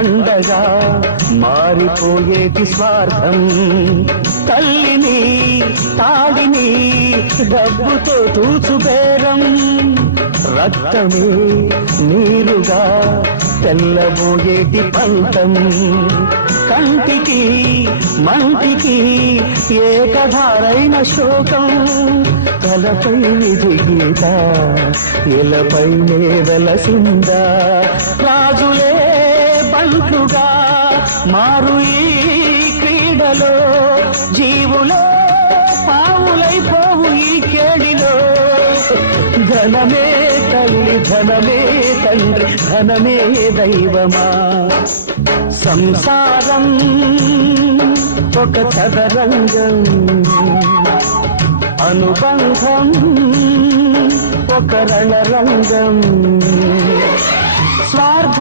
పండగా మారిపోయేటి స్వార్థం. తల్లిని తాడిని డబ్బుతో తూచుబేరం, రక్తమే నీరుగా తెల్లబోయేటి పంతం. కంటికి మంటికి ఏకధారైన శోకం, తలపై విధి గీత ఇలపై వెలసిందా. రాజులే బంటుగా మారు ఈ క్రీడలో, జీవులే పావులైపోవు ఈ కేడిలో. ధనమే తల్లి ధనమే తండ్రి ధనమే దైవమా. సంసారం ఒక చదరంగం, అనుబంధం ఒక రణరంగం. స్వార్థ